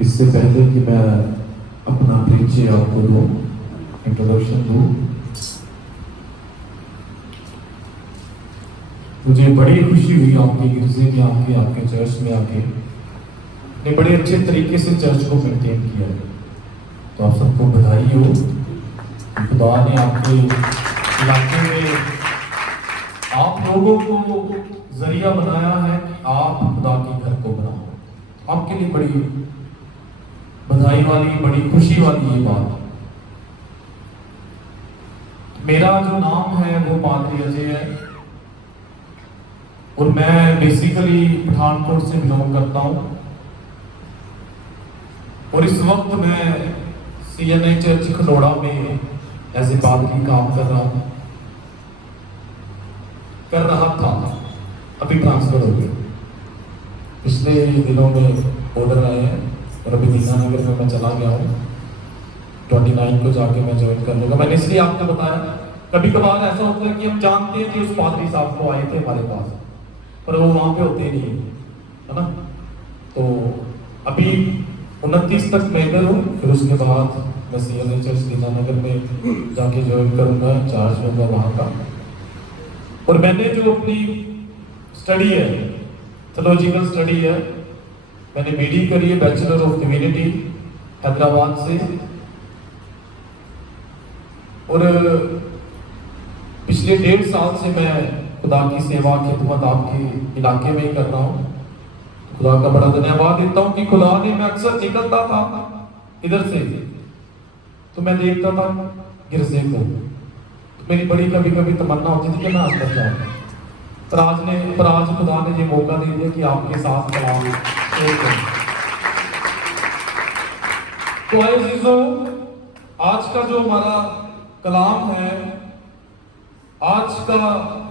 इससे पहले कि मैं अपना परिचय आपको दूं, इंट्रोडक्शन दूं, मुझे बड़ी खुशी हुई आपके गिरजे में आके, आपके चर्च में आके। ने बड़े अच्छे तरीके से चर्च को मेंटेन किया है, तो आप सबको बधाई हो। खुदा ने आपके इलाके में आप लोगों को जरिया बनाया है कि आप खुदा के घर को बनाओ। आपके लिए बड़ी बधाई वाली, बड़ी खुशी वाली ये बात। मेरा जो नाम है वो पादरी अजय है और मैं बेसिकली पठानकोट से बिलोंग करता हूं और इस वक्त मैं CNI चर्च खनोड़ा में एज ए पादरी काम कर रहा था। अभी ट्रांसफर हो गया। पिछले दिनों में ऑर्डर आए हैं और अभी दीनानगर में मैं चला गया हूँ। 29 को जाके मैं ज्वाइन कर लूँगा। मैंने इसलिए आपको बताया, कभी कभार ऐसा होता है कि हम जानते हैं कि उस पादरी साहब को आए थे हमारे पास, पर वो वहाँ पे होते नहीं है ना। तो अभी 29 तक मैं इधर हूँ, फिर उसके बाद मैं CNI चर्च दीनानगर में जाके ज्वाइन करूँगा, चार्ज लूँगा वहाँ का। और मैंने जो अपनी स्टडी है, थियोलॉजिकल स्टडी है, मैंने BD करी है, बैचलर ऑफ डिविनिटी हैदराबाद से। और पिछले 1.5 साल से मैं खुदा की सेवा खिदमत आपके इलाके में ही कर रहा हूँ। खुदा का बड़ा धन्यवाद देता हूँ कि खुदा ने, मैं अक्सर निकलता था इधर से तो मैं देखता था गिरजे को, तो मेरी बड़ी कभी कभी तमन्ना होती थी कि मैं अंदर जाऊँ। पर आज खुदा ने ये मौका दे दिया कि आपके साथ कलाम तो आए जीजो, आज का जो हमारा कलाम है, आज का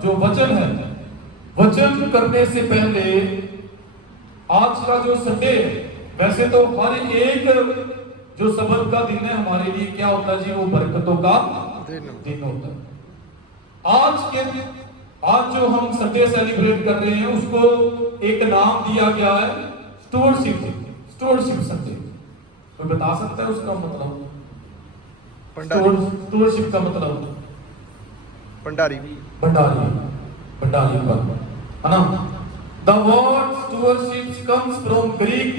जो वचन है, वचन करने से पहले आज का जो संडे है, वैसे तो हर एक जो सबत का दिन है हमारे लिए क्या होता है जी, वो बरकतों का दिन होता है। आज जो हम संडे सेलिब्रेट कर रहे हैं उसको एक नाम दिया गया है स्टूवर्डशिप संडे। कोई बता सकता है उसका मतलब? स्टूवर्डशिप का मतलब भंडारी पर है ना। The word stewardship comes from Greek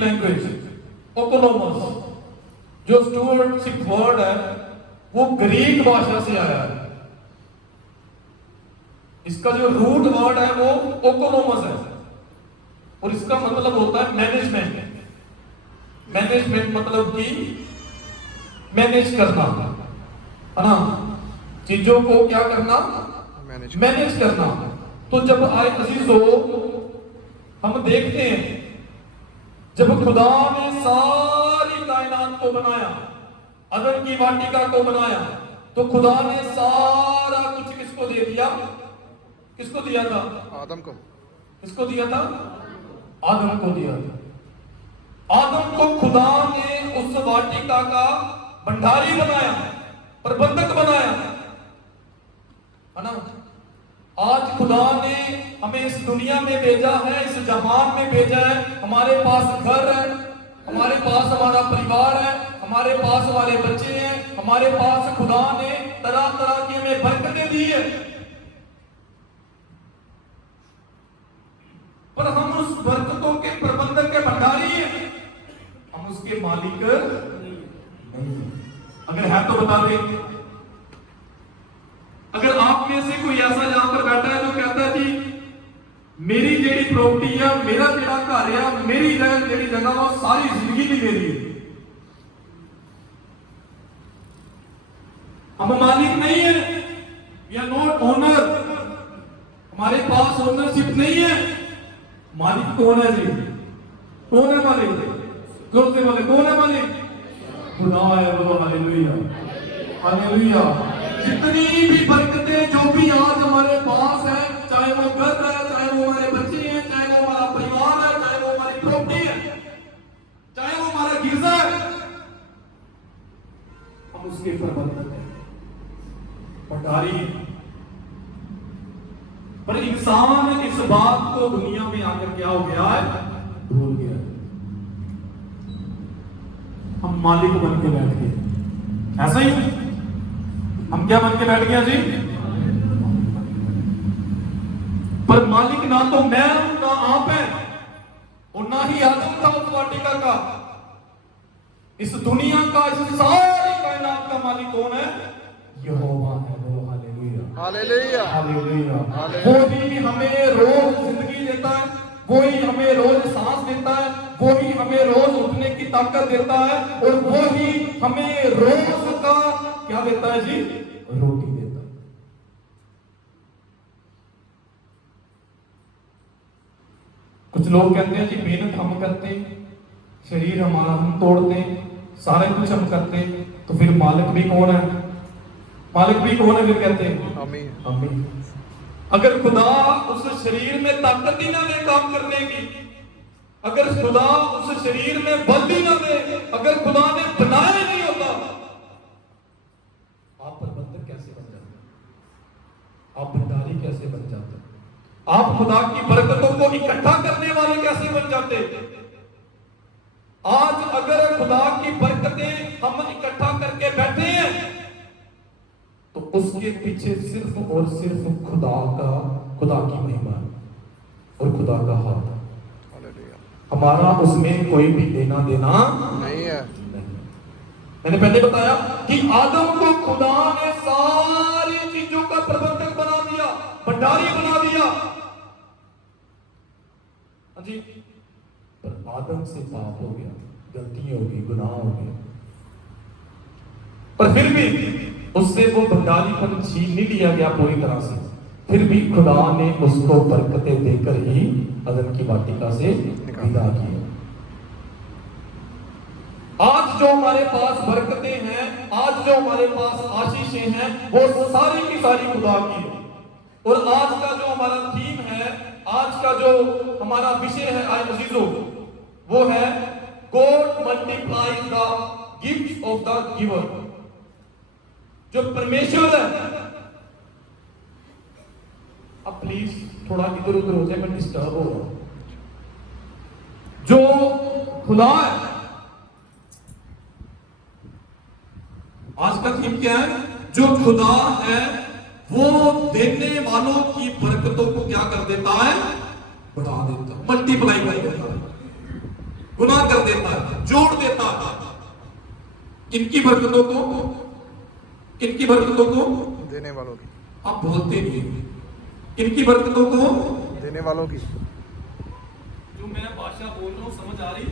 language, oikonomos। जो stewardship वर्ड है वो ग्रीक भाषा से आया है। इसका जो रूट वर्ड है वो ओकोनोमस है और इसका मतलब होता है मैनेजमेंट। मैनेजमेंट मतलब कि मैनेज करना, है ना, चीजों को क्या करना, मैनेज करना। तो जब आए अजीजो, हम देखते हैं जब खुदा ने सारी कायनात को बनाया, अदन की वाटिका को बनाया, तो खुदा ने सारा कुछ किसको दे दिया? किसको दिया था? आदम को। किसको दिया था? आदम को दिया था। आदम को खुदा ने उस वाटिका का भंडारी बनाया, प्रबंधक बनाया, है ना। आज खुदा ने हमें इस दुनिया में भेजा है, इस जहान में भेजा है। हमारे पास घर है, हमारे पास हमारा परिवार है, हमारे पास हमारे बच्चे हैं, हमारे पास खुदा ने तरह तरह की हमें बरकतें दी है, पर हम उस बरकतों के प्रबंधक के भंडारी हैं, हम उसके मालिक नहीं। अगर है तो बता दें। अगर आप में से कोई ऐसा यहां पर बैठा है जो कहता है जी मेरी जेडी प्रॉपर्टी है, मेरा जेड़ा घर है, मेरी जेडी जगह वो सारी जिंदगी भी मेरी है, हम मालिक नहीं है, वी आर नॉट ओनर, हमारे पास ओनरशिप नहीं है। मालिक कौन है जी? कौन है मालिक? जोर से बोले, कौन है मालिक? खुदा है। बोलो हालेलुया, हालेलुया। जितनी भी बरकतें जो भी आज हमारे पास है, चाहे वो घर है, चाहे वो हमारे बच्चे हैं, चाहे वो हमारा परिवार है, चाहे वो हमारी प्रॉपर्टी है, चाहे वो हमारा गिरजा है, हम उसके प्रबंधक हैं, भंडारी हैं। पर इंसान इस बात को दुनिया में आकर क्या हो गया है? भूल गया है। हम मालिक बन के बैठ गए। ऐसा ही हम क्या बन के बैठ गए जी? पर मालिक ना तो मैं हूं, ना आप है, और ना ही आदम था उस वाटिका का। इस दुनिया का, इस सारी कायनात का मालिक कौन है? यहोवा है। बोलो हालेलुया, हालेलुया, हालेलुया। वो ही हमें रोज जिंदगी देता है, वो ही हमें रोज सांस देता है, वो ही हमें रोज उठने की ताकत देता है, और वो ही हमें रोज का क्या देता है जी? रोटी देता है। कुछ लोग कहते हैं जी मेहनत हम करते हैं, शरीर हमारा हम तोड़ते हैं, सारे कुछ हम करते हैं, तो फिर मालिक भी कौन है? मालिक भी कौन है? फिर कहते हैं हमें। अगर खुदा उस शरीर में ताकत ही ना दे काम करने की, अगर खुदा उस शरीर में बल ही ना दे, अगर खुदा ने बनाया ही नहीं होता, आप प्रबंधक कैसे बन जाते? आप भंडारी कैसे बन जाते? आप खुदा की बरकतों को इकट्ठा करने वाले कैसे बन जाते? आज अगर खुदा की बरकतें हम इकट्ठा करके बैठे हैं, तो उसके पीछे सिर्फ और सिर्फ खुदा की महिमा और खुदा का हाथ है। हमारा उसमें कोई भी लेना देना नहीं है। मैंने पहले बताया कि आदम को खुदा ने सारी चीजों का प्रबंधक बना दिया, भंडारी बना दिया। हाँ जी, पर आदम से पाप हो गया, गलती हो गई, गुनाह हो गया, पर फिर भी उससे वो भंडारीपन छीन नहीं लिया गया पूरी तरह से। फिर भी खुदा ने उसको बरकतें देकर ही अदन की वाटिका से विदा किया। आज जो हमारे पास बरकतें हैं, आज जो हमारे पास आशीषें हैं, वो सारी की सारी खुदा की है। और आज का जो हमारा थीम है, आज का जो हमारा विषय है आए अजीजों, वो है God multiplies the gifts of the giver. जो परमेश्वर है, अब प्लीज थोड़ा इधर उधर हो जाए, मैं डिस्टर्ब हो रहा हूं। जो खुदा है, आज का थीम क्या है? जो खुदा है वो देने वालों की बरकतों को क्या कर देता है? बढ़ा देता है, मल्टीप्लाई कर देता है, गुना कर देता है, जोड़ देता है। किनकी बरकतों को? किनकी बरकतों को? देने वालों की। आप बोलते नहीं। किनकी बरकतों को? देने वालों की। जो मैं भाषा बोल रहा हूं समझ आ रही?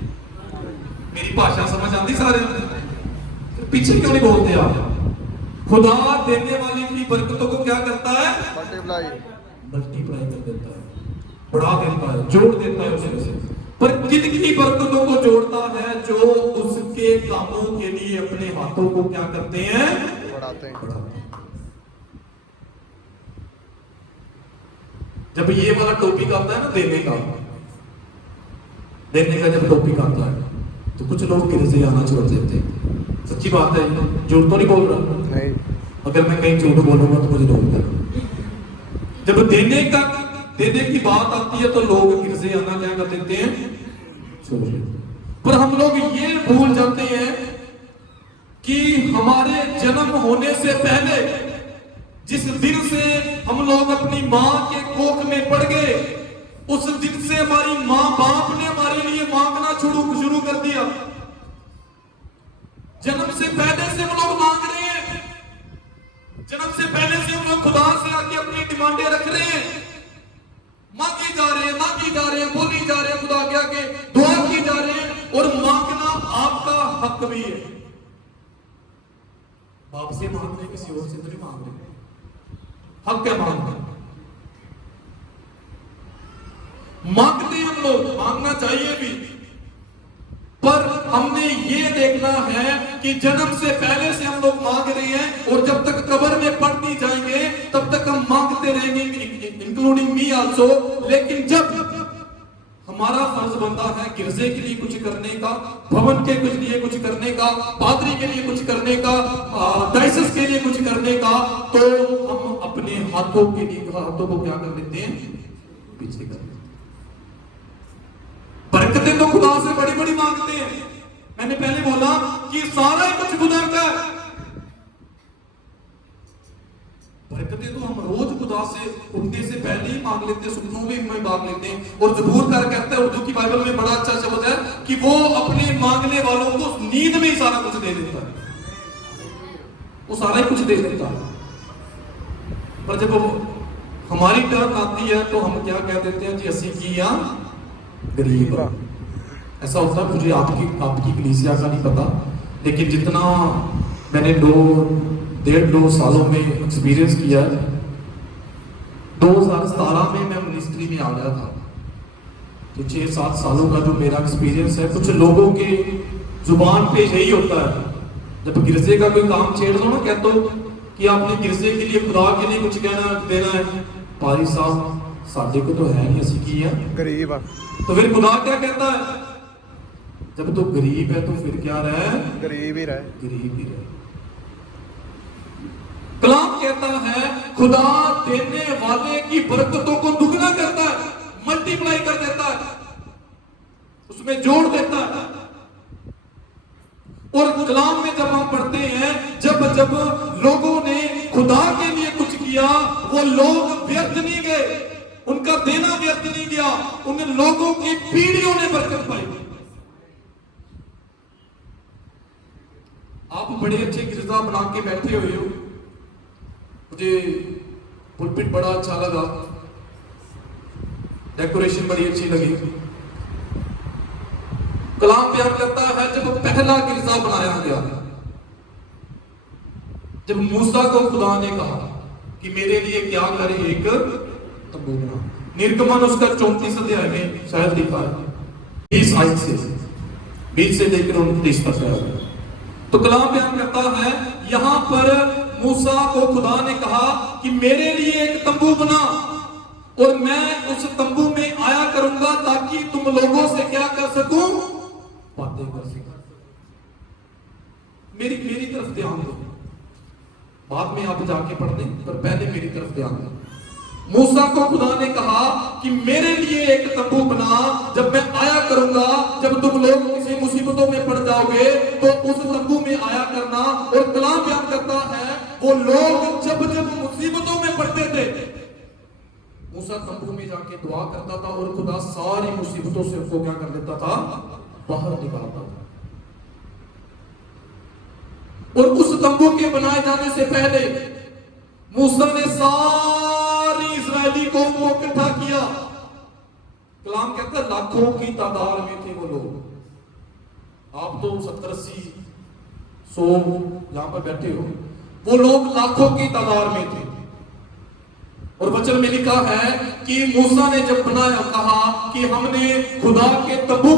मेरी भाषा समझ आती सारे? पीछे क्यों नहीं बोलते आप? खुदा देने वाले की बरकतों को क्या करता है? मल्टीप्लाई कर देता है, बढ़ा देता है, जोड़ देता है उसमें से। पर कितनी बरकतों को जोड़ता है? जो उसके कामों के लिए अपने हाथों को क्या करते हैं? बढ़ाते हैं। जब ये वाला टॉपिक आता है ना, देने का जब टॉपिक आता है, तो कुछ लोग गिरजे आना छोड़ देते हैं। सच्ची बात है, झूठ तो नहीं बोल रहा। नहीं। अगर मैं कहीं झूठ बोलूंगा तो मुझे रोक देना। जब देने की बात आती है तो लोग गिरजे आना क्या कर देते हैं? छोड़ देते हैं। पर हम लोग ये भूल जाते हैं कि हमारे जन्म होने से पहले, जिस दिन से हम लोग अपनी मां के कोख में पड़ गए, उस दिन से हमारी मां बाप ने हमारे लिए मांगना शुरू कर दिया। जन्म से पहले से हम लोग मांग रहे हैं, जन्म से पहले से हम लोग खुदा से आके अपनी डिमांडें रख रहे हैं, मांगी जा रहे हैं, बोली जा रहे हैं, खुदा के आगे दुआ की जा रहे हैं। और मांगना आपका हक भी है। बाप से मांग रहे, किसी और से तो नहीं मांग रहे, हक है मांगना। देखना है कि जन्म से पहले से हम लोग मांग रहे हैं और जब तक कब्र में पड़ नहीं जाएंगे तब तक हम मांगते रहेंगे, इंक्लूडिंग मी आल्सो। लेकिन जब हमारा फर्ज बनता है गिरजे के लिए कुछ करने का, भवन के कुछ लिए कुछ करने का, पादरी के लिए कुछ करने का, डायसिस के लिए कुछ करने का, तो हम अपने हाथों को क्या कर देते हैं, पीछे कर देते हैं। बरकतें तो खुदा से बड़ी बड़ी मांगते हैं। मैंने पहले बोला कि सारा ही कुछ खुदा का है। बरकतें तो हम रोज खुदा से उठने से पहले ही मांग लेते हैं, सुपनों में मांग लेते हैं। और ज़बूरकार कहता है, उर्दू की बाइबल में बड़ा अच्छा शब्द है कि वो अपने मांगने वालों को नींद में ही सारा कुछ दे देता है, वो सारा ही कुछ दे देता है। पर जब हमारी टर्न आती है तो हम क्या कह देते हैं, जी असी की या गरीब। ऐसा होता है। मुझे आपकी कलीसिया का नहीं पता, लेकिन जितना मैंने 1.5-2 सालों में एक्सपीरियंस किया है, 2017 में मैं मिनिस्ट्री में आ गया था, तो 6-7 सालों का जो मेरा एक्सपीरियंस है, कुछ लोगों के जुबान पे यही होता है, जब गिरजे का कोई काम छेड़ दो ना, कहते हो कि आपने गिरजे के लिए, खुदा के लिए कुछ कहना देना है, पारी साहब साडे को तो है नहीं, असी की है गरीब। तो फिर खुदा क्या कहता है, जब तो गरीब है तो फिर क्या रहे, गरीब ही रहे, गरीब ही रहे। कलाम कहता है खुदा देने वाले की बरकतों को दुगना करता है, मल्टीप्लाई कर देता है, उसमें जोड़ देता है। और कलाम में जब हम पढ़ते हैं, जब लोगों ने खुदा के लिए कुछ किया, वो लोग व्यर्थ नहीं गए, उनका देना व्यर्थ नहीं गया, उन लोगों की पीढ़ियों ने बरकत पाई। आप बड़े अच्छे गिरजा बना के बैठे हुए हो, मुझे पुलपिट बड़ा अच्छा लगा, डेकोरेशन बड़ी अच्छी लगी। कलाम बयान करता है जब पहला गिरजा बनाया गया, जब मूसा को खुदा ने कहा कि मेरे लिए क्या करे, एक तंबू बना। निर्गमन उसका 34 अध्याय में शायद लिखा है, 20 से लेकर 29 तक है। तो कलाम बयान करता है, यहां पर मूसा को खुदा ने कहा कि मेरे लिए एक तंबू बना और मैं उस तंबू में आया करूंगा ताकि तुम लोगों से क्या कर सकूं, बातें कर सकूं। मेरी तरफ ध्यान दो, बाद में आप जाके पढ़ दें, पर पहले मेरी तरफ ध्यान दो। मूसा को खुदा ने कहा कि मेरे लिए एक तंबू बना, जब मैं आया करूंगा, जब तुम लोग किसी मुसीबतों में पड़ जाओगे तो उस तंबू में आया करना। और कलाम बयान करता है, वो लोग जब मुसीबतों में पड़ते थे, मूसा तंबू में जाके दुआ करता था और खुदा सारी मुसीबतों से उनको क्या कर देता था, बाहर निकालता था। और उस तंबू के बनाए जाने से पहले मूसा ने सारी इस्राएली कौम को इकट्ठा किया। कलाम कहता है लाखों की तादाद में थे वो लोग। आप तो 70-80-100 यहां पर बैठे हो, वो लोग लाखों की तादाद में थे। और वचन में लिखा है कि मूसा ने जब बनाया, कहा कि हमने खुदा के तंबू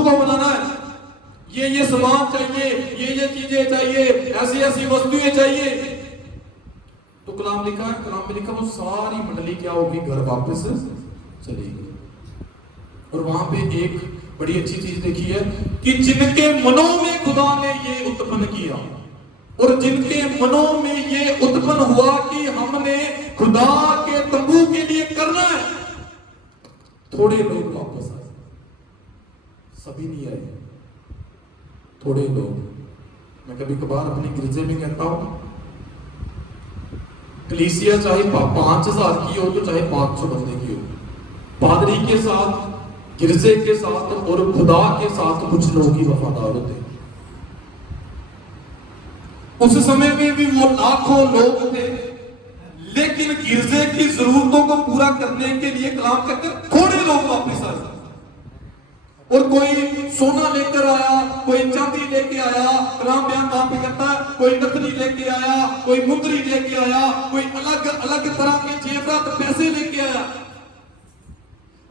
को बनाना है, ये सामान चाहिए, ये चीजें चाहिए, ऐसी वस्तुएं चाहिए। तो कलाम लिखा है, कलाम में लिखा वो सारी मंडली क्या होगी, घर वापस चलेगी। और वहां पे एक बड़ी अच्छी चीज देखी है कि जिनके मनों में खुदा ने ये उत्पन्न किया, और जिनके मनों में ये उत्पन्न हुआ कि हमने खुदा के तंबू के लिए करना है, थोड़े लोग वापस आए, सभी नहीं आए, थोड़े लोग। मैं कभी कभार अपनी गिरजे में कहता हूं, कलीसिया चाहे 5000 की हो तो चाहे 500 बंदे की हो, पादरी के साथ, गिरजे के साथ और खुदा के साथ कुछ लोग ही वफादार होते हैं। उस समय में भी वो लाखों लोग थे, लेकिन गिरजे की जरूरतों को पूरा करने के लिए कलाम कहते हैं थोड़े लोग वापस आए। और कोई सोना लेकर आया, कोई चांदी लेके आया, कलाम बयान वहां पे कहता है कोई नथनी लेके आया, कोई मुंदरी लेके आया, कोई अलग अलग तरह के जेवरात पैसे लेके आया।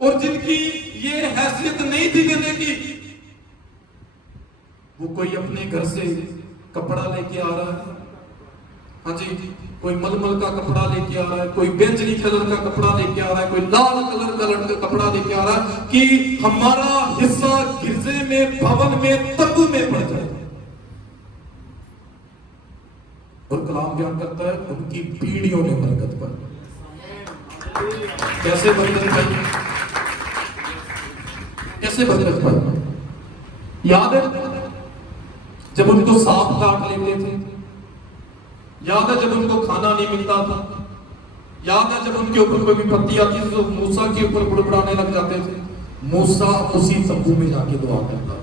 और जिनकी ये हैसियत नहीं थी देने की, वो कोई अपने घर से कपड़ा लेके आ रहा है, हाँ जी, कोई मलमल का कपड़ा लेके आ रहा है, कोई बैंगनी कलर का कपड़ा लेके आ रहा है, कोई लाल कलर का कपड़ा लेके आ रहा है कि हमारा हिस्सा गिरजे में, भवन में, तंबू में पड़ जाए। और कलाम बयान करता है उनकी पीढ़ियों ने बरकत पाई। कैसे बरकत पाई? कैसे बरकत पाई? याद है जब उनको सांप काट लेते थे, याद है जब उनको खाना नहीं मिलता था, याद है जब उनके ऊपर कोई विपत्ति आती थी तो मूसा के ऊपर बुड़बुड़ाने लग जाते थे। मूसा उसी तंबू में जाके दुआ करता था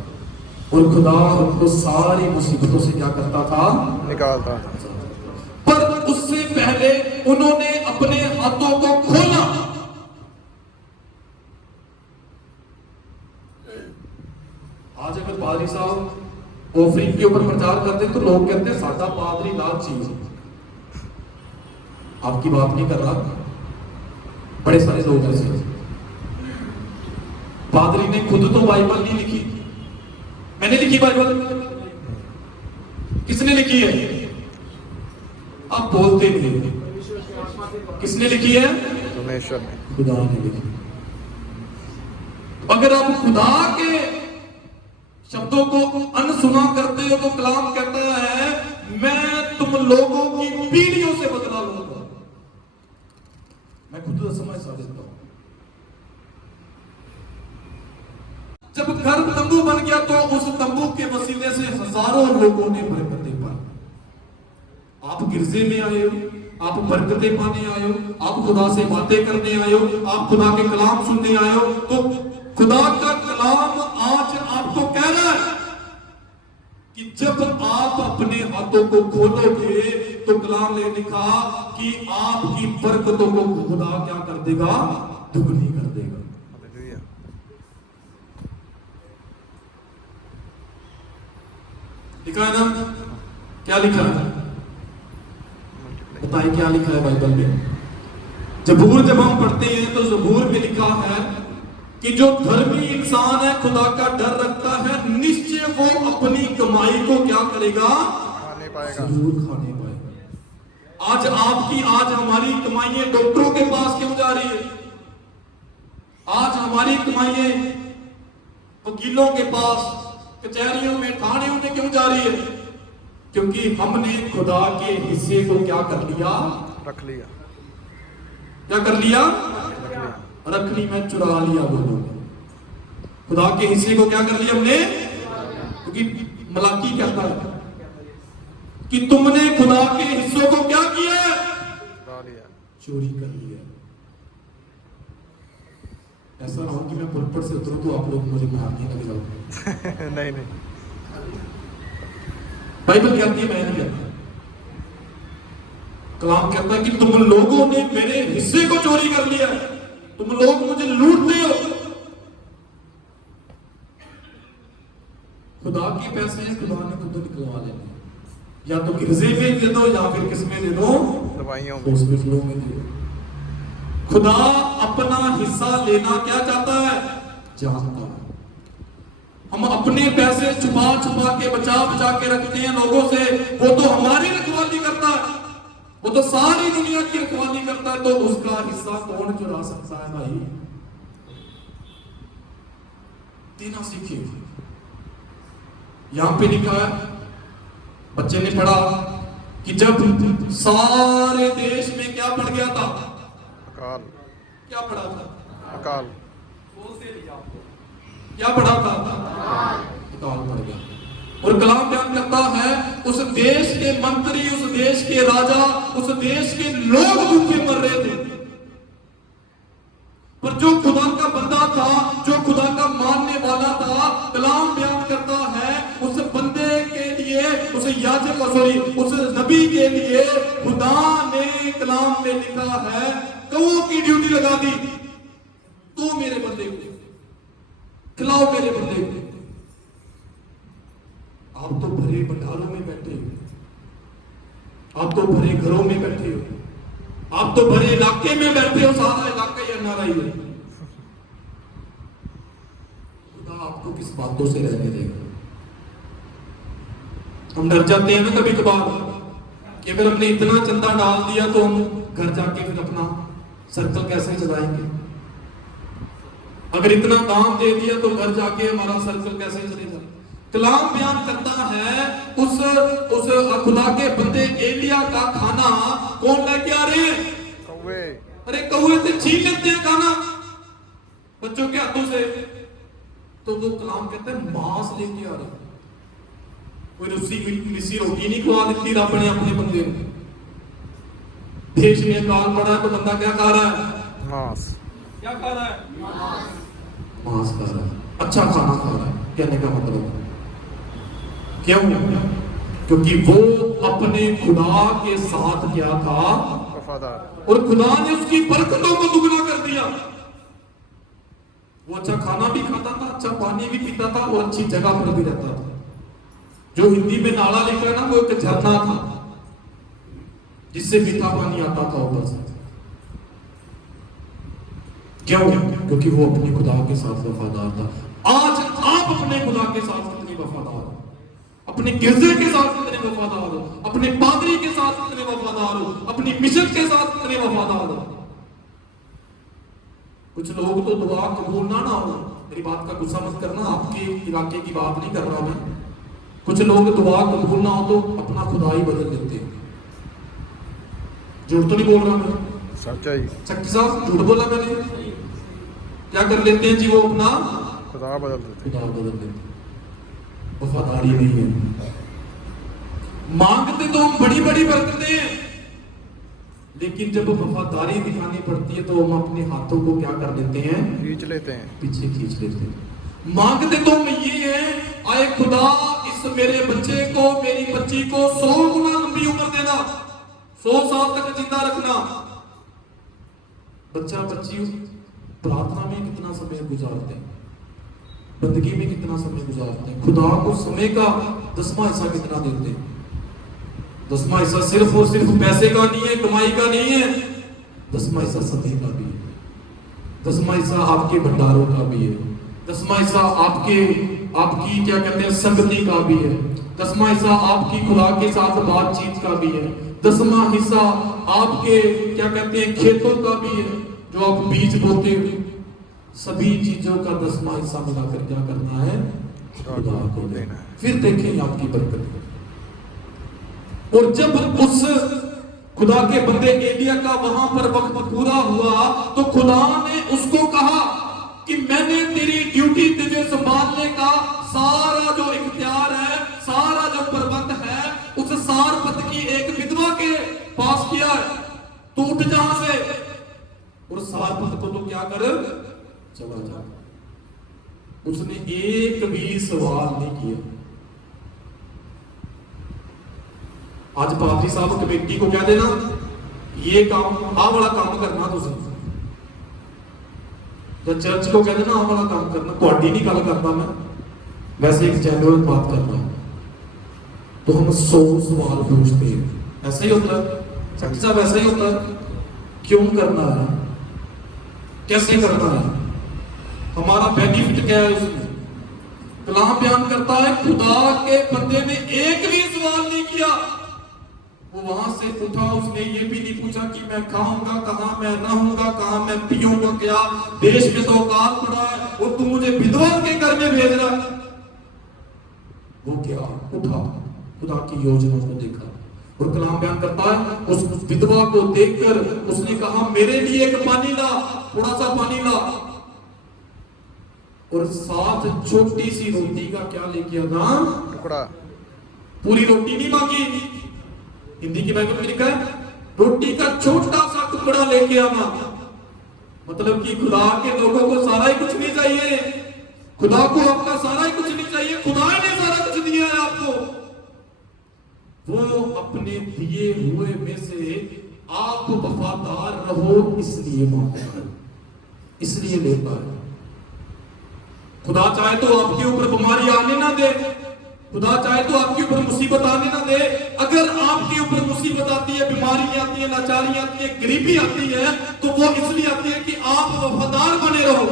और खुदा उनको सारी मुसीबतों से क्या करता था? निकालता। पर उससे पहले उन्होंने अपने हाथों को खोला। आज अगर पादरी साहब ऑफरिंग के ऊपर प्रचार करते तो लोग कहते हैं सादा पादरी लाल चीज। आपकी बात नहीं कर रहा, बड़े सारे लोग ऐसे। पादरी ने खुद तो बाइबल नहीं लिखी, मैंने लिखी बाइबल। किसने लिखी है? आप बोलते नहीं। किसने लिखी है? परमेश्वर ने, खुदा ने लिखी। अगर आप खुदा के शब्दों को अनसुना करते हो तो कलाम कहता है मैं तुम लोगों की पीढ़ियों से बदला लूंगा। मैं खुद समझ देता हूं। जब घर तंबू बन गया तो उस तंबू के वसीले से हजारों लोगों ने बरकतें पाई। आप गिरजे में आए हो, आप बरकतें पाने आए हो, आप खुदा से बातें करने आए हो, आप खुदा के कलाम सुनने आए हो, तो खुदा का कलाम आज आपको कह रहा है कि जब आप अपने हाथों को खोलोगे तो कलाम ने लिखा कि आपकी बरकतों को खुदा क्या कर देगा? दुगनी कर देगा। हालेलुया। लिखा है ना? क्या लिखा है? बताइए क्या लिखा है बाइबल में? जबूर जब हम पढ़ते हैं तो जबूर में लिखा है कि जो धर्मी इंसान है खुदा का डर रखता है, निश्चय वो अपनी कमाई को क्या करेगा? खाने पाएगा। जरूर खाने पाएगा। आज आपकी, आज हमारी कमाइयां डॉक्टरों के पास क्यों जा रही है? आज हमारी कमाइयां वकीलों के पास, कचहरियों में, थानियों में क्यों जा रही है? क्योंकि हमने खुदा के हिस्से को क्या कर लिया? रख लिया। क्या कर लिया? रख लिया। रख ली, मैं चुरा लिया। बोलो खुदा के हिस्से को क्या कर लिया हमने? क्योंकि मलाकी कहता है कि तुमने खुदा के हिस्सों को क्या किया? चुरा लिया। चोरी कर लिया। ऐसा ना हो कि मैं पुल से उतरूं तो आप लोग मुझे मारने लग जाओ। नहीं नहीं, बाइबल कहती है, मैं नहीं कहता। कलाम कहता है कि तुम लोगों ने मेरे हिस्से को चोरी कर लिया, तुम लोग मुझे लूटते हो। खुदा के पैसे हैं, खुदा ने खुद निकलवा लेने, या तो गिरजे में दे दो या फिर किस में दे दो? दवाइयों में, हॉस्पिटलों में दे दो। खुदा अपना हिस्सा लेना क्या चाहता है? चाहता है। हम अपने पैसे छुपा छुपा के, बचा बचा के रखते हैं लोगों से, वो तो हमारी रखवाली करता है, वो तो सारी दुनिया की रखवाली करता है, तो उसका हिस्सा कौन चुरा सकता है? भाई देना सीखिए। यहां पे लिखा है, बच्चे ने पढ़ा कि जब सारे देश में क्या पड़ गया था? अकाल। क्या पढ़ा था? अकाल। क्या पढ़ा था? अकाल पड़ गया। और कलाम बयान करता है उस देश के मंत्री, उस देश के राजा, उस देश के लोग भूखे मर रहे थे, पर जो खुदा का बंदा था, जो खुदा का मानने वाला था, कलाम बयान करता है उस बंदे के लिए, उस याजक, उस नबी के लिए खुदा ने कलाम में लिखा है कौओं की ड्यूटी लगा दी। तो मेरे बंदे को खिलाओ, मेरे बंदे को। आप तो भरे भंडारों में बैठे हो, आप तो भरे घरों में बैठे हो, आप तो भरे इलाके में बैठे हो, सारा इलाका ही एनआरआई है। खुदा आपको किस बातों से रहने देगा? हम डर जाते हैं ना कभी कभार कि अगर हमने इतना चंदा डाल दिया तो हम घर जाके फिर अपना सर्कल कैसे चलाएंगे, अगर इतना दाम दे दिया तो घर जाके हमारा सर्कल कैसे चलेगा। कलाम बयान करता है उस खुदा के बंदे एलिया का खाना कौन लेके आ रहे हैं? कौवे। अरे कौवे से छीन लेते हैं खाना बच्चों के हाथों से, तो वो कलाम कहते हैं मांस लेके आ रहे, कोई रूसी मिसी रोटी नहीं खवा देती रब ने अपने बंदे को। देश में अकाल पड़ा है तो बंदा क्या खा रहा है? मांस। क्या खा रहा है? मांस खा रहा है, अच्छा खाना खा रहा है। कहने का मतलब क्यों? क्योंकि वो अपने खुदा के साथ क्या था? वफादार। और खुदा ने उसकी बरकतों को दुगना कर दिया। वो अच्छा खाना भी खाता था, अच्छा पानी भी पीता था और अच्छी जगह पर भी रहता था। जो हिंदी में नाला लिखा है ना, वो एक झरना था जिससे मीठा पानी आता था ऊपर से। क्यों? क्योंकि वो अपने खुदा के साथ वफादार था। आज आप अपने खुदा के साथ कितने वफादार हो? अपने गिरजे के साथ कितने वफादार हो? अपने पादरी के साथ कितने वफादार हो? अपनी मिशन के साथ कितने वफादार हो? कुछ लोग तो दुआ कबूल ना हो, मेरी बात का गुस्सा मत करना, आपके इलाके की बात नहीं कर रहा मैं। कुछ लोग दुआ कबूल ना हो तो अपना खुदा ही बदल देते हैं। झूठ तो नहीं बोल रहा मैं? सच्चाई। शक्ति साहब झूठ बोला मैंने? क्या कर लेते हैं जी? वो अपना खुदा बदल देते। खुदा बदल देते हैं। वफादारी नहीं है। मांगते तो हम बड़ी बड़ी बरकतें हैं, लेकिन जब वफादारी दिखानी पड़ती है तो हम अपने हाथों को क्या कर लेते हैं? खींच लेते हैं, पीछे खींच लेते हैं। मांगते तो हम ये है, आए खुदा इस मेरे बच्चे को, मेरी बच्ची को 100 गुना लंबी उम्र देना, 100 साल तक जिंदा रखना। बच्चा बच्ची प्रार्थना में कितना समय गुजारते हैं, बंदगी में कितना समय गुजारते हैं, खुदा को समय का 10वां हिस्सा कितना देते हैं। 10वां हिस्सा सिर्फ और सिर्फ पैसे का नहीं है, कमाई का नहीं है, 10वां हिस्सा समय का भी है, 10वां हिस्सा आपके भंडारों का भी है, 10वां हिस्सा आपकी क्या कहते हैं संगति का भी है, 10वां हिस्सा आपकी खुदा के साथ बातचीत का भी है, 10वां हिस्सा आपके क्या कहते हैं खेतों का भी है, जो आप बीज बोते हो। सभी चीजों का 10वां हिस्सा मिलाकर क्या करना है? खुदा को देना है। फिर देखें आपकी बरकत। और जब उस खुदा के बंदे एलिया का वहां पर वक्त पूरा हुआ तो खुदा ने उसको कहा कि मैंने तेरी ड्यूटी तुझे संभालने का सारा जो इख्तियार है, सारा जो प्रबंध है, उस सारपत की एक विधवा के पास किया है। तू उठ जहां से और सारपत को तो क्या कर, चला जा। उसने एक भी सवाल नहीं किया। आज पादरी साहब कमेटी को क्या देना, ये काम आ वाला काम करना तुझे, तो चर्च को कह देना आ वाला काम करना। थोड़ी नहीं गल करता मैं, वैसे एक जेन्युइन बात करना। तो हम 100 सवाल पूछते हैं। ऐसा ही होता है शक्ति साहब, ऐसा ही होता है। क्यों करना है, कैसे करना है, हमारा बेनिफिट क्या है उसमें। कलाम बयान करता है खुदा के बंदे ने एक भी सवाल नहीं किया। वो वहां से उठा, उसने ये भी नहीं पूछा कि मैं खाऊंगा कहां, मैं रहूंगा कहां, मैं पीऊंगा क्या, देश में तो अकाल पड़ा है और तू मुझे विधवा के घर में भेज रहा है। वो क्या उठा, खुदा की योजना को देखा और कलाम बयान करता है उस विधवा को देखकर उसने कहा मेरे लिए एक पानी ला, थोड़ा सा पानी ला, और साथ छोटी सी रोटी का क्या लेके आना, टुकड़ा। पूरी रोटी नहीं मांगी। हिंदी की बाइबल में लिखा है रोटी का छोटा सा टुकड़ा लेके आना। मतलब कि खुदा के लोगों को सारा ही कुछ नहीं चाहिए, खुदा को आपका सारा ही कुछ नहीं चाहिए, खुदा ही ने सारा कुछ दिया है आपको। वो अपने दिए हुए में से आप वफादार रहो इसलिए मांगता है, इसलिए लेता है। खुदा चाहे तो आपके ऊपर बीमारी आने ना दे, खुदा चाहे तो आपके ऊपर मुसीबत आने ना दे। अगर आपके ऊपर मुसीबत आती है, बीमारी आती है, लाचारी आती है, गरीबी आती है, तो वो इसलिए आती है कि आप वफादार बने रहो।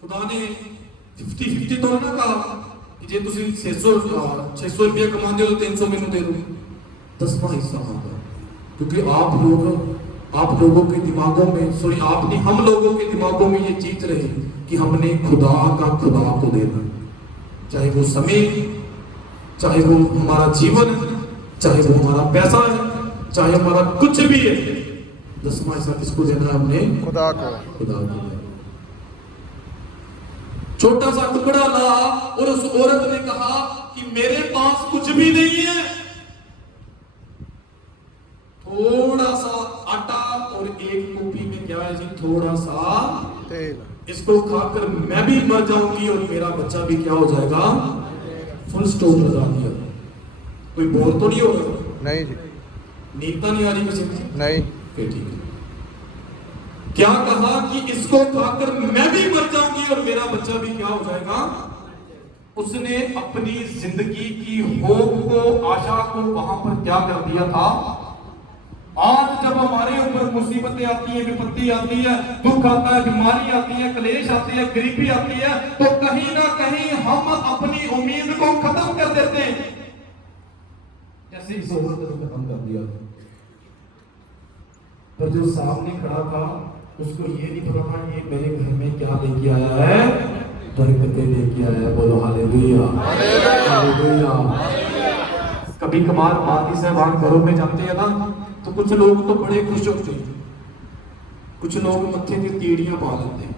खुदा ने 50-50 तो ना कहा कि जे तुसी 600 रुपया कमाते हो तो 300 मैनू दे दो, 10वां हिस्सा मांगो। क्योंकि आप लोगों के दिमागों में, सॉरी आप नहीं, हम लोगों के दिमागों में ये चीज रही कि हमने खुदा का खुदा को देना, चाहे वो समय, चाहे वो हमारा जीवन है, चाहे वो हमारा पैसा है, चाहे हमारा कुछ भी है, 10वां हिस्सा किसको देना है? हमने खुदा को। खुदा को देना। छोटा सा टुकड़ा ला और उस औरत ने कहा कि मेरे पास कुछ भी नहीं है, थोड़ा सा आटा और एक टोपी में क्या है जी? थोड़ा सा तेल। इसको खाकर मैं भी मर जाऊंगी और मेरा बच्चा भी क्या हो जाएगा? फुल स्टॉप लगा दिया। कोई बोर तो नहीं होगा? नहीं जी, नींद नहीं आ रही किसी की? नहीं। फिर ठीक है। क्या कहा कि इसको खाकर मैं भी मर जाऊंगी और मेरा बच्चा भी क्या हो जाएगा? उसने अपनी जिंदगी की होप को, आशा को वहां पर क्या कर दिया था? आज जब हमारे ऊपर मुसीबतें आती है, विपत्ति आती है, दुख आता है, बीमारी आती है, क्लेश आती है, गरीबी आती है, तो कहीं ना कहीं हम अपनी उम्मीद को खत्म कर देते हैं। जैसे इस औरत ने खत्म कर दिया, पर जो सामने खड़ा था उसको ये नहीं पता था ये मेरे घर में क्या लेके आया है? बरकतें लेके आया है। बोलो हालेलुया, हालेलुया। कभी कभार माती से बाहर घरों में जाते हैं ना, तो कुछ लोग तो बड़े खुश होते हैं, कुछ लोग मत्थे पे तीड़ियां पा लेते हैं।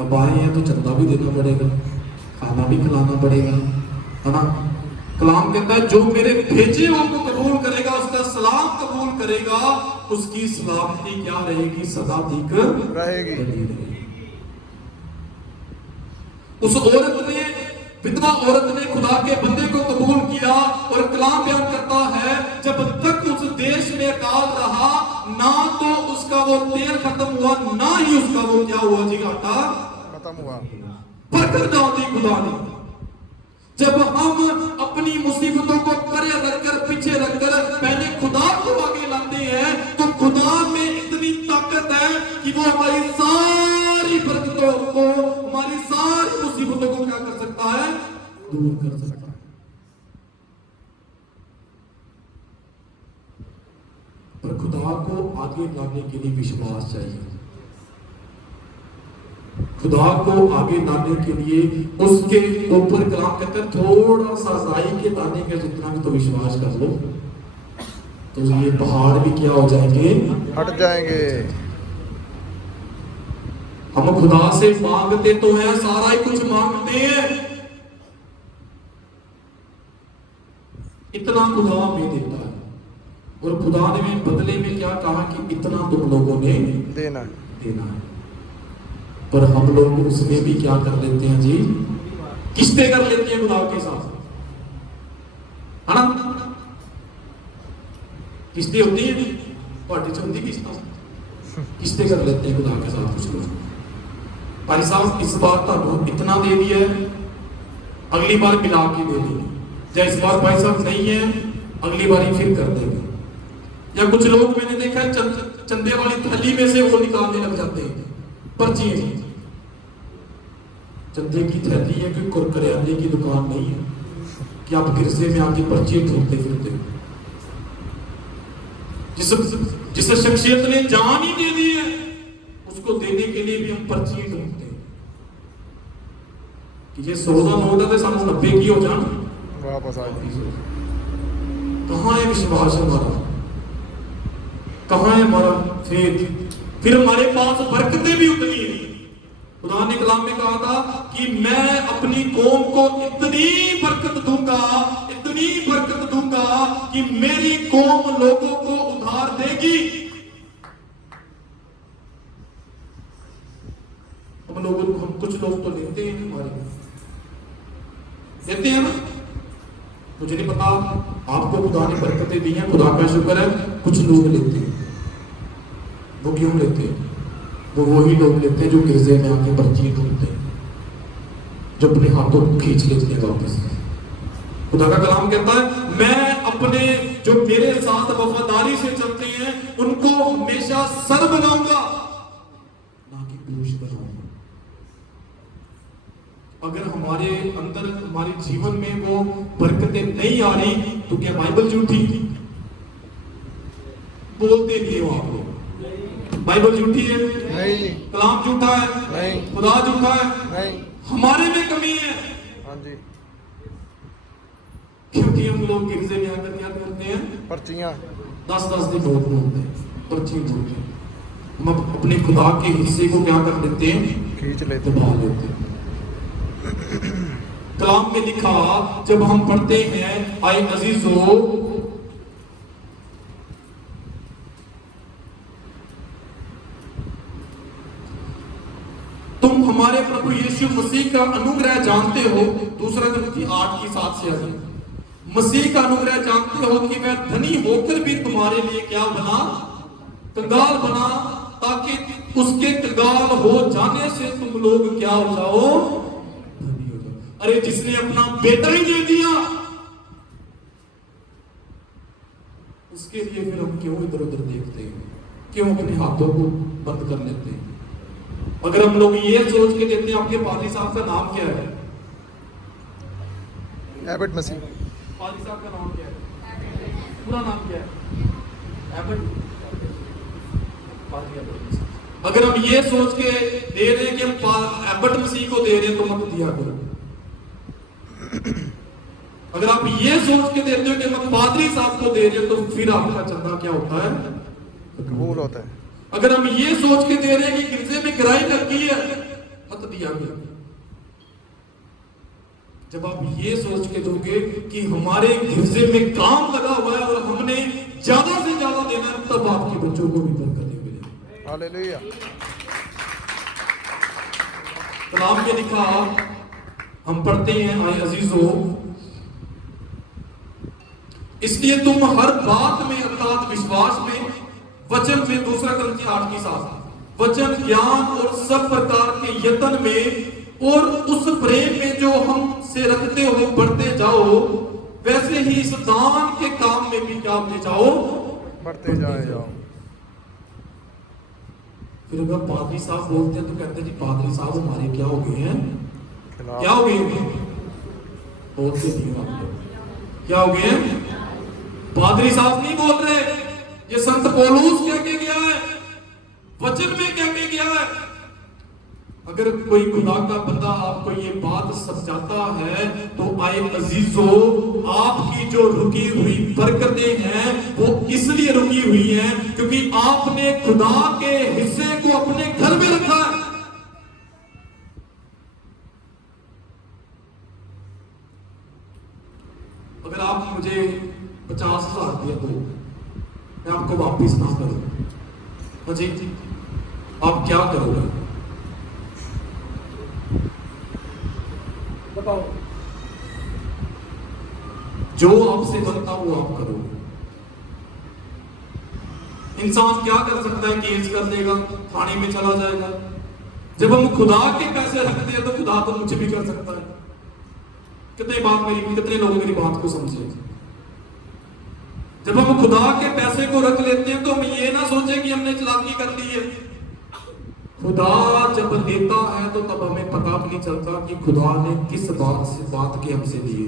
अब आए हैं तो चंदा भी देना पड़ेगा, खाना भी खिलाना पड़ेगा, है ना? कलाम कहता है जो मेरे भेजे हुए को कबूल करेगा, उसका सलाम कबूल करेगा, उसकी सलामती क्या रहेगी? सदा तक रहेगी। उस औरत ने, विधवा औरत ने खुदा के बंदे को कबूल किया और कलाम बयान करता है जब तक उस देश में अकाल रहा, ना तो उसका वो तेल खत्म हुआ, ना ही उसका वो क्या हुआ जी? आटा खत्म हुआ। बरकत डाल दी खुदा ने। जब हम अपनी मुसीबतों को परे रखकर, पीछे रखकर पहले खुदा को आगे लाते हैं, तो खुदा में इतनी ताकत है कि वो हमारी सारी बरकतों को, हमारी सारी मुसीबतों को क्या कर सकता है? दूर कर सकता है। पर खुदा को आगे लाने के लिए विश्वास चाहिए। खुदा को आगे लाने के लिए उसके ऊपर कलाम कहते हैं थोड़ा सा राई के दाने का जितना भी तो विश्वास कर लो, तो ये पहाड़ भी क्या हो जाएंगे? हट जाएंगे। हम खुदा से मांगते तो हैं, सारा ही कुछ मांगते हैं, इतना खुदा हमें देता है। और खुदा ने बदले में क्या कहा कि इतना तुम लोगों ने देना है। पर हम लोग उसमें भी क्या कर लेते हैं जी? किस्तें कर लेते हैं खुदा के साथ, है ना? किस्तें होती है, पार्टी से होती किस्तें कर लेते हैं खुदा के साथ। कुछ लोग, भाई साहब इस बार तो इतना दे दिया है, अगली बार मिला के दे देंगे, या इस बार भाई साहब नहीं है, अगली बार फिर कर देंगे। या कुछ लोग मैंने देखा है चंदे वाली थैली में से वो निकालने लग जाते हैं पर्ची। चंदे की थैली है, कोई कुरकुरियाने की दुकान नहीं है कि आप गिरसे में आके पर्ची ढूंढते फिरते। जिस शख्सियत ने जान ही दे दी है, उसको देने के लिए भी हम पर्ची ढूंढते हैं कि ये 100 का नोट है तो सामने 90 की हो जान, वापस आ जाए। कहाँ है विश्वास हमारा? कहाँ है हमारा फेथ? फिर हमारे पास बरकतें भी उतनी है। खुदा ने कलाम में कहा था कि मैं अपनी कौम को इतनी बरकत दूंगा, इतनी बरकत दूंगा कि मेरी कौम लोगों को उधार देगी। हम कुछ लोग तो लेते हैं, हमारे देते हैं ना, मुझे नहीं पता आपको खुदा ने बरकतें दी हैं, खुदा का शुक्र है। कुछ लोग लेते हैं, वो क्यों लेते हैं? वो वही लोग लेते हैं जो गिरजे में आके पर्ची ढूंढते हैं, जो अपने हाथों को खींच लेते हैं वापस। खुदा का कलाम कहता है मैं अपने जो मेरे साथ वफादारी से चलते हैं उनको हमेशा सर बनाऊंगा, ना कि दोष बनाऊंगा। अगर हमारे अंदर हमारे जीवन में वो बरकतें नहीं आ रही तो क्या बाइबल झूठी? बोलते नहीं हो आप लोग। बाइबल झूठी है? नहीं। कलाम झूठा है? नहीं। खुदा झूठा है? नहीं। हमारे में कमी है। हाँ जी। क्योंकि हम लोग गिरजे में आकर क्या करते हैं? पर्चियाँ 10-10 दिन नोट बोलते हैं, पर्ची बोलते हैं। हम अपने खुदा के हिस्से को क्या कर देते हैं? खींच लेते दबा लेते हैं। कलाम में लिखा, जब हम पढ़ते हैं, आए अजीजों, तुम हमारे प्रभु यीशु मसीह का अनुग्रह जानते हो। 2 कुरिन्थियों 8:7 से आगे, मसीह का अनुग्रह जानते हो कि वह धनी होकर भी तुम्हारे लिए क्या बना? कंगाल बना, ताकि उसके कंगाल हो जाने से तुम लोग क्या हो जाओ? धनी हो जाओ। अरे जिसने अपना बेटा ही दे दिया, उसके लिए फिर हम क्यों इधर उधर देखते हैं? क्यों अपने हाथों को बंद कर लेते हैं? अगर हम लोग ये सोच के देते हैं, आपके पादरी साहब का नाम क्या है? एबट मसीह। पादरी साहब का नाम क्या है? पूरा नाम क्या है? एबट। अगर हम ये सोच के दे रहे हैं कि हम एबट मसीह को दे रहे हैं, तो मत दिया करो। अगर आप ये सोच के देते हो कि हम पादरी साहब को दे रहे हैं, तो फिर आपका चंदा क्या होता है? कबूल होता है। अगर हम ये सोच के दे रहे हैं कि गिरजे में किराई लगी है, मत दिया करो। जब आप ये सोच के दोगे कि हमारे गिरजे में काम लगा हुआ है और हमने ज्यादा से ज्यादा देना है, तब आपके बच्चों को भी बरकतें मिलेंगी। हालेलुया। कलाम में लिखा, हम पढ़ते हैं, आए अजीजों, इसलिए तुम हर बात में अर्थात विश्वास में, वचन में, 2 कुरिन्थियों 8:7, वचन, ज्ञान और सब प्रकार के यत्न में और उस प्रेम में जो हम से रखते हो बढ़ते जाओ, वैसे ही इस दान के काम में भी क्या होते जाओ? बढ़ते जाओ। फिर अगर पादरी साहब बोलते हैं तो कहते हैं जी पादरी साहब हमारे क्या हो गए हैं? खिलाफ। क्या हो गए हैं? बोलते नहीं हो आप लोग। क्या हो गए हैं? पादरी साहब नहीं बोल रहे, ये संत पौलुस कह के गया है, वचन में कह के गया है। अगर कोई खुदा का बंदा आपको ये बात समझाता है, तो आए अजीजों, आपकी जो रुकी हुई बरकतें हैं वो इसलिए रुकी हुई हैं क्योंकि आपने खुदा के हिस्से को अपने घर में रखा है। अगर आप मुझे 50,000 रुपया दो, मैं आपको वापिस ना करूं, जी आप क्या करोगे? बताओ। जो आपसे बनता वो आप करोगे। इंसान क्या कर सकता है? केस कर देगा, थाने में चला जाएगा। जब हम खुदा के पैसे रखते हैं तो खुदा तो मुझे भी कर सकता है। कितने लोग मेरी बात को समझे? जब हम खुदा के पैसे को रख लेते हैं तो हम ये ना सोचे कि हमने चालाकी कर ली है। खुदा जब लेता है तो तब हमें पता भी नहीं चलता कि खुदा ने किस बात के हमसे लिए।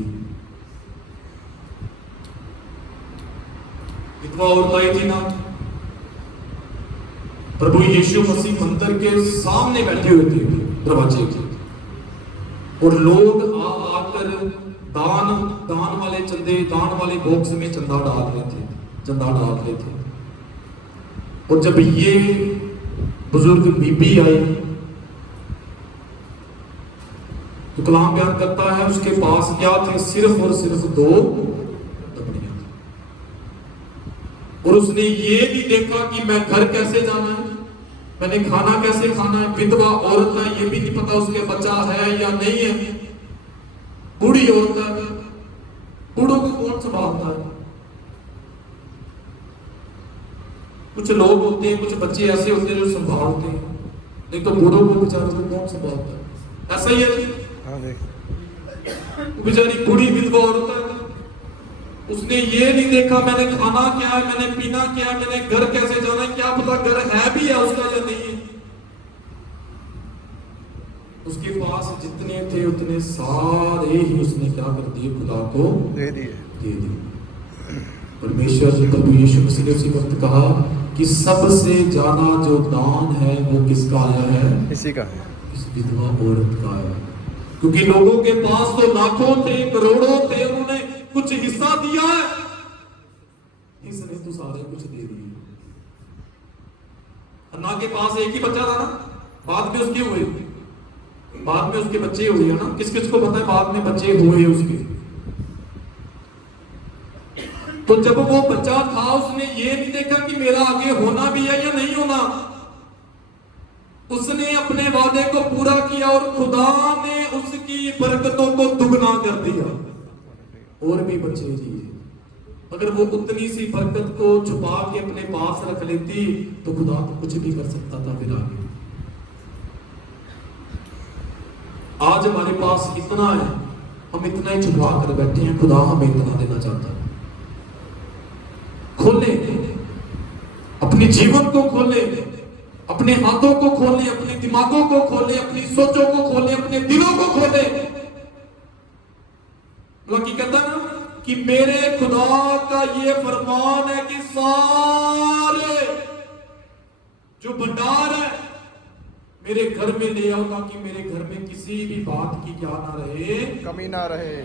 विधवा औरत आई थी ना, प्रभु यीशु मसीह मंदिर के सामने बैठे हुए थे दरवाजे के, और लोग आकर दान वाले चंदे, दान वाले बॉक्स में चंदा डाल रहे थे। और जब ये बुजुर्ग बीबी आई तो कलाम बयान करता है उसके पास क्या थे? सिर्फ और सिर्फ 2 दबड़ियां थी। और उसने ये नहीं देखा कि मैं घर कैसे जाना है, मैंने खाना कैसे खाना है। विधवा औरत है, ये भी नहीं पता उसके बच्चा है या नहीं है। बूढ़ी औरत है, बूढ़ों को कौन संभालता है? कुछ लोग होते हैं, कुछ बच्चे ऐसे होते हैं जो संभालते हैं, नहीं तो बूढ़ों को बेचारों को कौन संभालता है? ऐसा ही है। बेचारी बूढ़ी विधवा औरत है, उसने ये नहीं देखा मैंने खाना क्या है, मैंने पीना क्या है, मैंने घर कैसे जाना है, क्या पता घर है भी है उसका या नहीं है। उसके पास जितने थे उतने सारे ही उसने क्या कर दिए, खुदा को दे दिए। दे दिए। परमेश्वर जो प्रभु यीशु मसीह ने उसी वक्त कहा कि सबसे ज्यादा जो दान है वो किसका आया है, इसी का है। इस विधवा औरत का आया। क्योंकि लोगों के पास तो लाखों थे, करोड़ों थे, उन्होंने कुछ हिस्सा दिया है, इसने तो सारे कुछ दे दिए। अन्ना के पास एक ही बच्चा था ना, बाद में उसके हुए, बाद में उसके बच्चे हुए है ना, किस किस को पता है बाद में बच्चे हुए उसके। तो जब वो बच्चा था उसने ये नहीं देखा कि मेरा आगे होना भी है या नहीं होना, उसने अपने वादे को पूरा किया और खुदा ने उसकी बरकतों को दुगना कर दिया और भी बच्चे दिए। अगर वो उतनी सी बरकत को छुपा के अपने पास रख लेती तो खुदा तो कुछ भी कर सकता था फिर आगे। आज हमारे पास इतना है, हम इतना ही छुपा कर बैठे हैं, खुदा हमें इतना देना चाहता है। खोले अपने जीवन को, खोले अपने हाथों को, खोले अपने दिमागों को, खोले अपनी सोचों को, खोले अपने दिलों को, खोले। बाकी कहता ना कि मेरे खुदा का ये फरमान है कि सारे जो भंडार है मेरे घर में ले आओ, ताकि मेरे घर में किसी भी बात की क्या ना रहे, कमी ना रहे।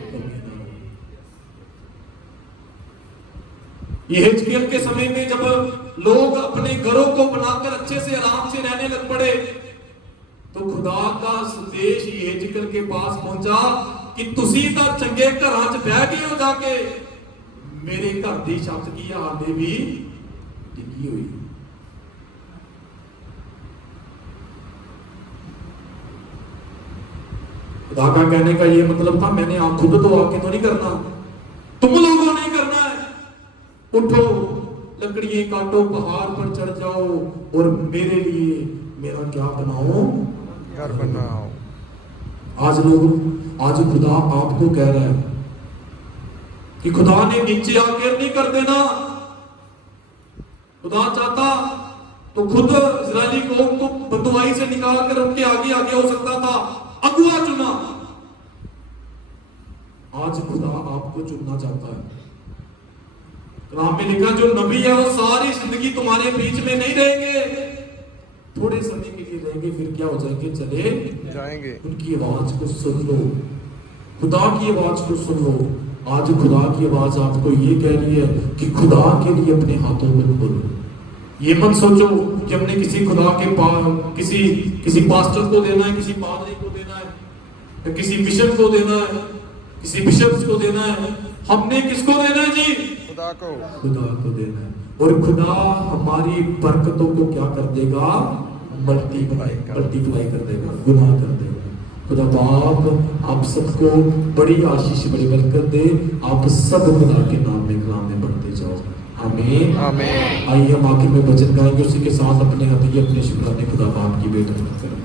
ये हिजकिय्याह के समय में जब लोग अपने घरों को बनाकर अच्छे से आराम से रहने लग पड़े तो खुदा का संदेश ये हिजकिय्याह के पास पहुंचा कि तुसी तां चंगे घरां च बह गए हो, जाके मेरे घर दी छत की हाले भी टिकी हुई। खुदा का कहने का ये मतलब था, मैंने आप खुद तो आके तो नहीं करना, तुम लोगों ने करना है। उठो, लकड़ियां काटो, पहाड़ पर चढ़ जाओ और मेरे लिए मेरा क्या बनाओ, घर बनाओ। आज खुदा आपको कह रहा है कि खुदा ने नीचे आकर नहीं कर देना। खुदा चाहता तो खुद इजरायली कौम को बंदुआई से निकाल कर उनके आगे आगे हो सकता था, अगुआ चुना। आज खुदा आपको चुनना चाहता है। कलाम में लिखा जो नबी है वो सारी जिंदगी तुम्हारे बीच में नहीं रहेंगे, थोड़े समय के लिए रहेंगे, फिर क्या हो जाएंगे, चले जाएंगे। उनकी आवाज को सुन लो, खुदा की आवाज को सुन लो। आज खुदा की आवाज आपको ये कह रही है कि खुदा के लिए अपने हाथों को खोलो। ये मत सोचो कि हमने किसी खुदा के किसी पास्टर को देना है, किसी पादरी को देना है, किसी बिशप को देना है, किसी बिशप्स को देना है। हमने किसको देना है जी? खुदा को देना है। और खुदा हमारी बरकतों को क्या कर देगा? मल्टीप्लाई कर देगा, गुना कर देगा। खुदा बाप आप सबको बड़ी आशीष, बड़ी बरकत दे। आप सब खुदा के नाम में कलाम में बढ़ते जाओ। आमीन आमीन। आइए हम आखिर में वचन गाएंगे, उसी के साथ अपने हथियार, अपने शुक्राने खुदा बाप की बेटा करें।